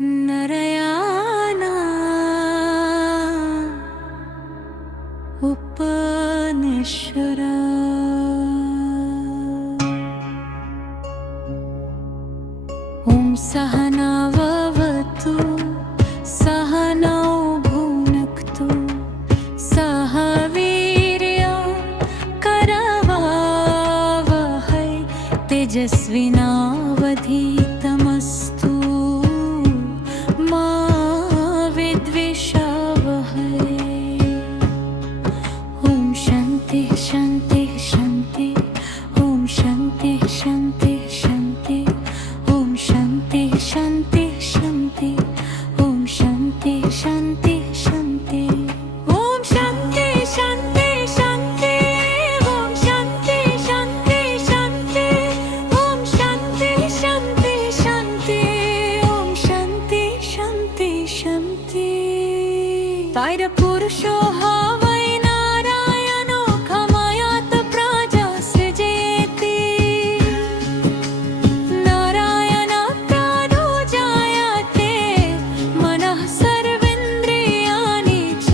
नरयाना उपनिषरा ॐ सहना भवतु सहनौ भुनक्तु सह वीर्यं करवावहै तेजस्विनावधीतमस्तु मा विद्विषावहै। ॐ शान्ति शान्ति शान्ति ॐ शान्ति शान्ति शान्ति ॐ शान्ति शान्ति शान्ति ॐ शान्ति शान्ति शान्ति ॐ शान्ति शान्ति शान्ति ॐ शान्ति शान्ति शान्ति ॐ शान्ति शान्ति शान्ति ॐ शान्ति शान्ति शान्ति। ताइरपुरुषो वै नारायणो खमयात प्रजा सृजेति नारायणात्प्राणो जायते मनः सर्वेन्द्रियाणि च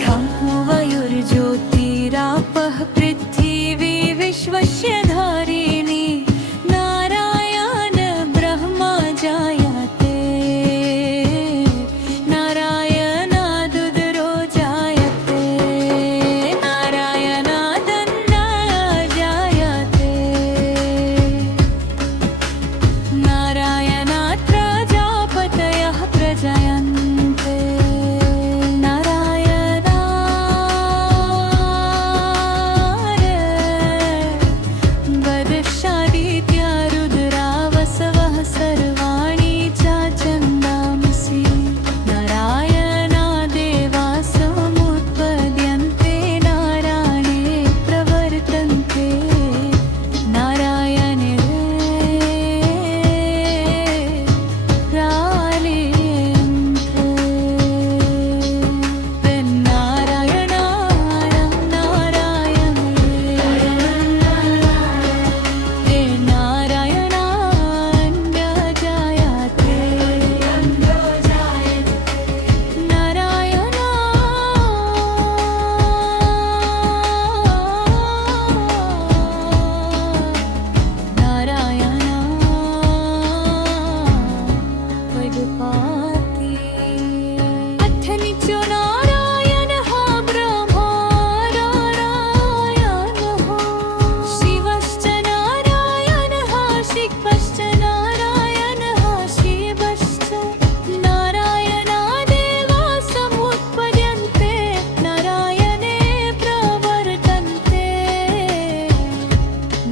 ब्रह्मो वयुर्ज्योतिरापः पृथिवी विश्वस्य धारिणी नारायण ब्रह्मा जायते नारायणादुदरो जायते नारायणादन्ना जायते नारायणात् प्रजापतयः प्रजायन्ते वदशादित्या रुद्रा वसवः सर्वाणि च छन्दांसि नारायणादेवा समुत्पद्यन्ते नारायणे प्रवर्तन्ते नारायणे प्रालीयन्ते नारायणाय अथनिचो नारायणः ब्रह्मा नारायणः शिवश्च नारायणः शिवश्च नारायणः शिवश्च नारायणादेवा समुत्पद्यन्ते नारायणे प्रवर्तन्ते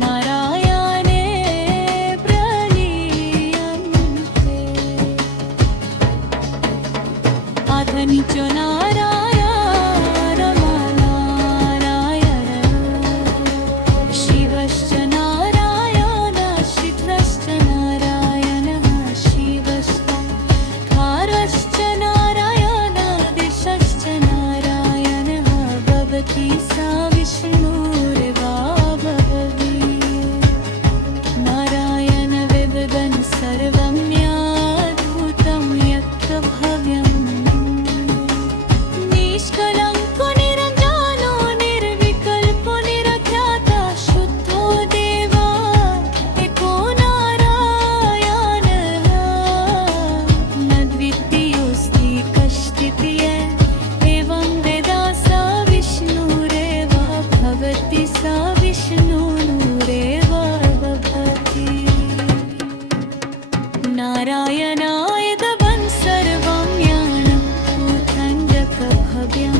नारायणे प्रलीयन्ते। अथनिचो नारायण शिवश्च नारायण शिवश्च नारायणः शिवश्च खारश्च नारायण दिशश्च नारायणः भवति सा विष्णुरेवा भवति नारायण वेदगन् सर्वं याद्भुतं यत् भव्यम् निष्कलङ्को निरञ्जनो निर्विकल्पो निरख्याता शुद्धो देवा एको नारायणः न द्वितीयोऽस्ति कश्चित् एवं वेदा सा विष्णुरेव भवति सा विष्णुरेव भवति नारायणायदवन् सर्वं ज्ञानं भूतञ्जकभव्यं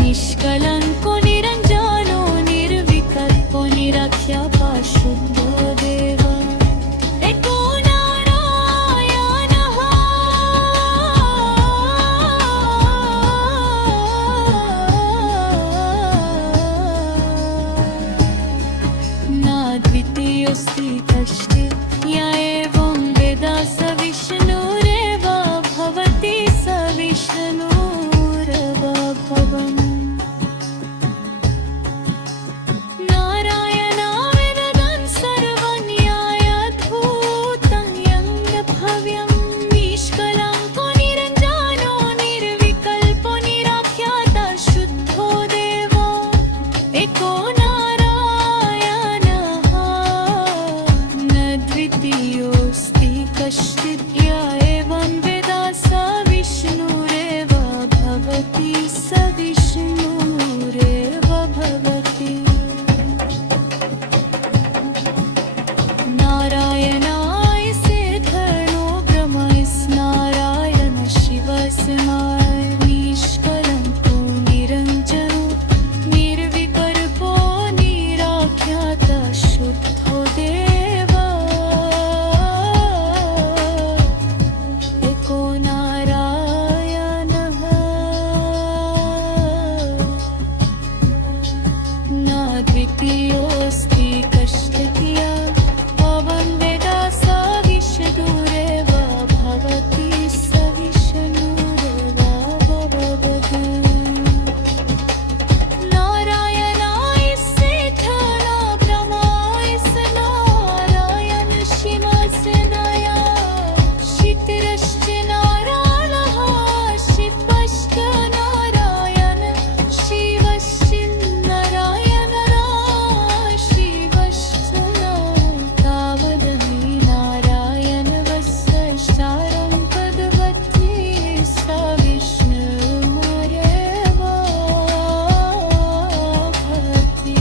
निष्कलङ्को निरञ्जनो निर्विकल्पो निरख्याता शुद्धो देव एको नारायणः न द्वितीयोऽस्ति कश्चित् य एवं वेद स विष्णुरेव भवति स विष्णुरेव भवम् नारायण वेदगन् सर्वं यायद्भूतं यं भव्यम् नारायणाय सिद्धर्णो ब्रह्मैस्नारायण शिवस्माय निष्कलङ्को निरञ्जनो निर्विकल्पो निराख्यात शुद्धो देवा एको नारायणः न द्वितीयोऽस्ति कश्चित् पवन वेदा स विष्णुरेव भवति स विष्णुरेव भवतु नारायणाय सिद्धर्णो ब्रह्मैस्नारायण शिवस्माय क्षितिरश्च नारायणः शिवश्च नारायण शिवश्च नारायण शिवश्च तावदहि नारायण वस्सारं पदवती स विष्णुरेव भवति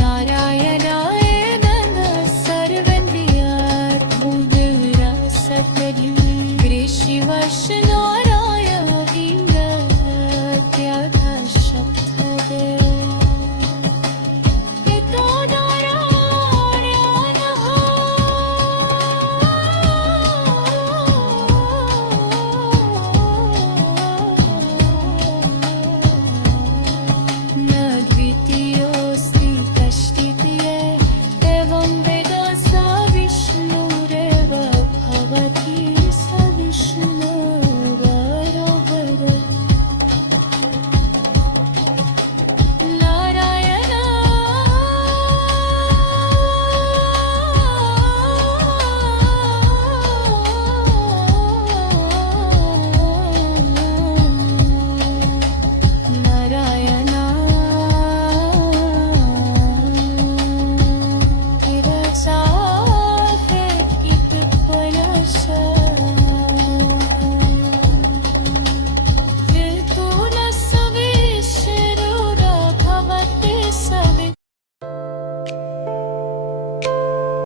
नारायण